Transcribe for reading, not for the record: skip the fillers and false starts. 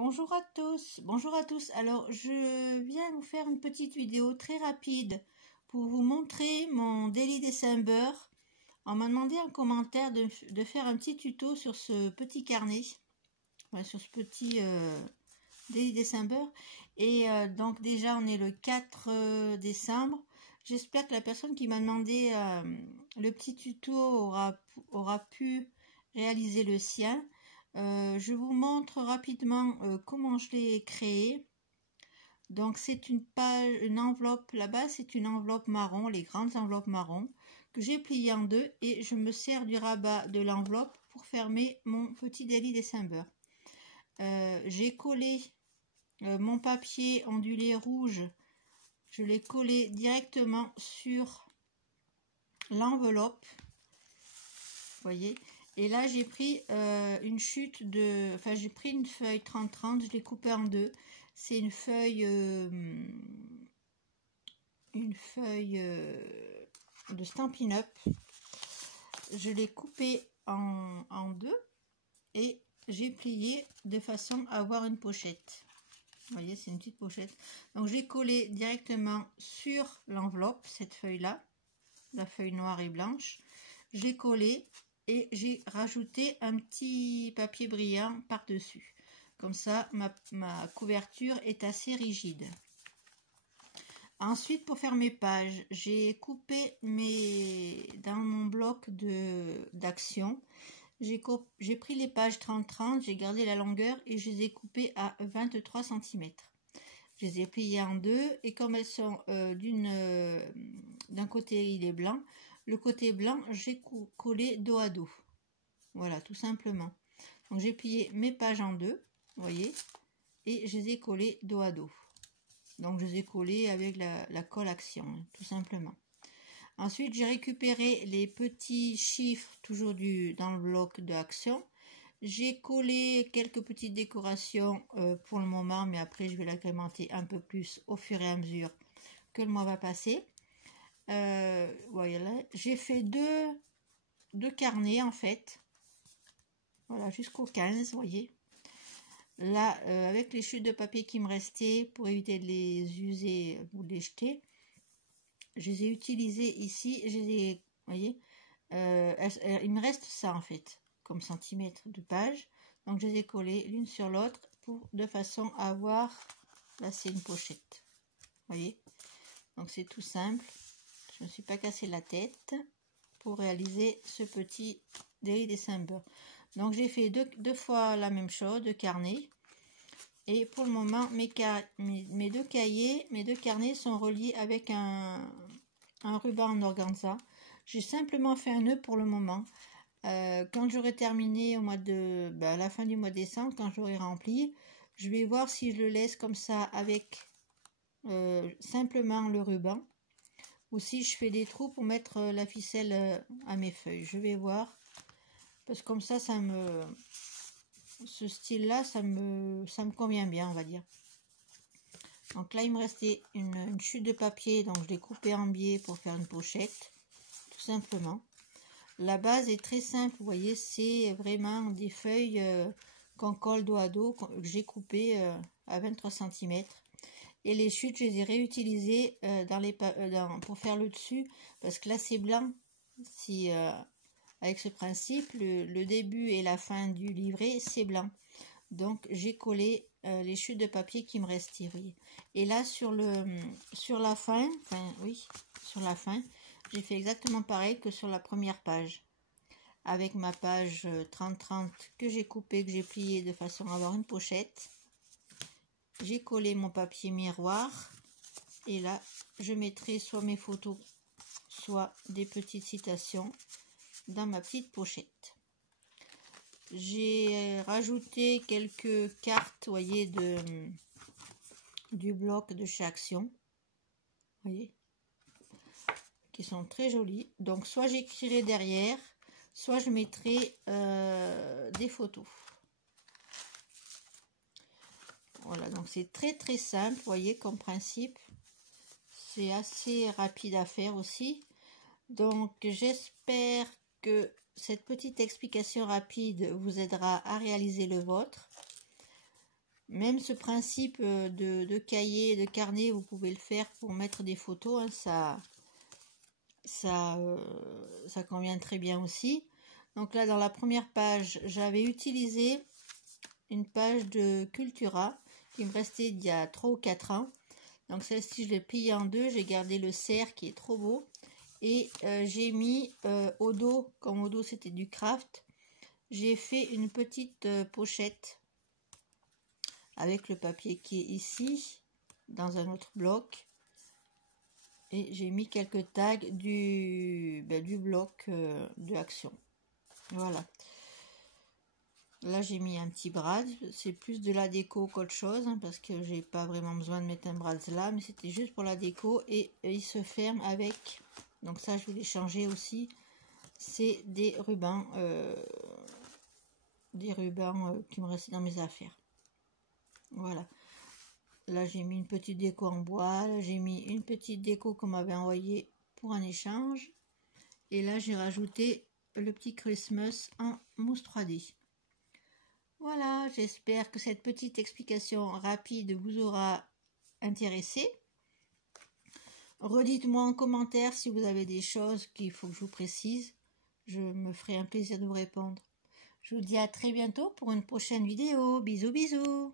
Bonjour à tous, bonjour à tous. Alors, je viens vous faire une petite vidéo très rapide pour vous montrer mon Daily December. On m'a demandé en commentaire de faire un petit tuto sur ce petit carnet, sur ce petit Daily December. Et donc déjà, on est le 4 décembre. J'espère que la personne qui m'a demandé le petit tuto aura pu réaliser le sien. Je vous montre rapidement comment je l'ai créé. Donc c'est une enveloppe là-bas, c'est une enveloppe marron, les grandes enveloppes marron, que j'ai pliée en deux et je me sers du rabat de l'enveloppe pour fermer mon petit Daily December. J'ai collé mon papier ondulé rouge, je l'ai collé directement sur l'enveloppe, vous voyez. Et là, j'ai pris une feuille 30-30, je l'ai coupée en deux. C'est une feuille de Stampin' Up. Je l'ai coupée en deux et j'ai plié de façon à avoir une pochette. Vous voyez, c'est une petite pochette. Donc, j'ai collé directement sur l'enveloppe, cette feuille-là, la feuille noire et blanche. Je l'ai collé. Et j'ai rajouté un petit papier brillant par-dessus. Comme ça, ma couverture est assez rigide. Ensuite, pour faire mes pages, j'ai coupé dans mon bloc d'action. J'ai pris les pages 30-30, j'ai gardé la longueur et je les ai coupées à 23 cm. Je les ai pliées en deux et comme elles sont d'un côté il est blanc, le côté blanc, j'ai collé dos à dos. Voilà, tout simplement. Donc, j'ai plié mes pages en deux, vous voyez, et je les ai collées dos à dos. Donc, je les ai collées avec la colle action, tout simplement. Ensuite, j'ai récupéré les petits chiffres, toujours dans le bloc d'action. J'ai collé quelques petites décorations pour le moment, mais après, je vais l'agrémenter un peu plus au fur et à mesure que le mois va passer. Voilà, j'ai fait deux carnets en fait, voilà, jusqu'au 15, vous voyez. Là, avec les chutes de papier qui me restaient, pour éviter de les user ou de les jeter, je les ai utilisées ici, vous voyez, il me reste ça en fait, comme centimètres de page, donc je les ai collées l'une sur l'autre, de façon à avoir, là c'est une pochette, vous voyez, donc c'est tout simple. Je ne me suis pas cassé la tête pour réaliser ce petit Daily December. Donc j'ai fait deux fois la même chose, deux carnets. Et pour le moment, mes deux carnets sont reliés avec un ruban en organza. J'ai simplement fait un nœud pour le moment. Quand j'aurai terminé à la fin du mois de décembre, quand j'aurai rempli, je vais voir si je le laisse comme ça avec simplement le ruban. Ou si je fais des trous pour mettre la ficelle à mes feuilles. Je vais voir. Parce que comme ça, ce style-là, ça me convient bien, on va dire. Donc là, il me restait une chute de papier. Donc je l'ai coupé en biais pour faire une pochette. Tout simplement. La base est très simple. Vous voyez, c'est vraiment des feuilles qu'on colle dos à dos. Que j'ai coupé à 23 cm. Et les chutes, je les ai réutilisées pour faire le dessus, parce que là c'est blanc. Avec ce principe, le début et la fin du livret, c'est blanc. Donc j'ai collé les chutes de papier qui me restaient. Et là sur la fin, j'ai fait exactement pareil que sur la première page. Avec ma page 30-30 que j'ai coupée, que j'ai pliée de façon à avoir une pochette. J'ai collé mon papier miroir et là je mettrai soit mes photos soit des petites citations dans ma petite pochette. J'ai rajouté quelques cartes, vous voyez, du bloc de chez Action, vous voyez, qui sont très jolies. Donc soit j'écrirai derrière, soit je mettrai des photos. Voilà, donc c'est très très simple, vous voyez, comme principe. C'est assez rapide à faire aussi. Donc j'espère que cette petite explication rapide vous aidera à réaliser le vôtre. Même ce principe de cahier, de carnet, vous pouvez le faire pour mettre des photos, hein, ça convient très bien aussi. Donc là, dans la première page, j'avais utilisé une page de Cultura qui me restait d'il y a 3 ou 4 ans. Donc celle-ci, je l'ai pliée en deux, j'ai gardé le cerf qui est trop beau. Et j'ai mis au dos, comme au dos c'était du craft, j'ai fait une petite pochette avec le papier qui est ici, dans un autre bloc. Et j'ai mis quelques tags du bloc de action. Voilà. Là, j'ai mis un petit brad. C'est plus de la déco qu'autre chose, hein, parce que j'ai pas vraiment besoin de mettre un brad là, mais c'était juste pour la déco. Et il se ferme avec... Donc ça, je vais les changer aussi. C'est des rubans qui me restaient dans mes affaires. Voilà. Là, j'ai mis une petite déco en bois. Là, j'ai mis une petite déco qu'on m'avait envoyée pour un échange. Et là, j'ai rajouté le petit Christmas en mousse 3D. Voilà, j'espère que cette petite explication rapide vous aura intéressé. Redites-moi en commentaire si vous avez des choses qu'il faut que je vous précise. Je me ferai un plaisir de vous répondre. Je vous dis à très bientôt pour une prochaine vidéo. Bisous, bisous.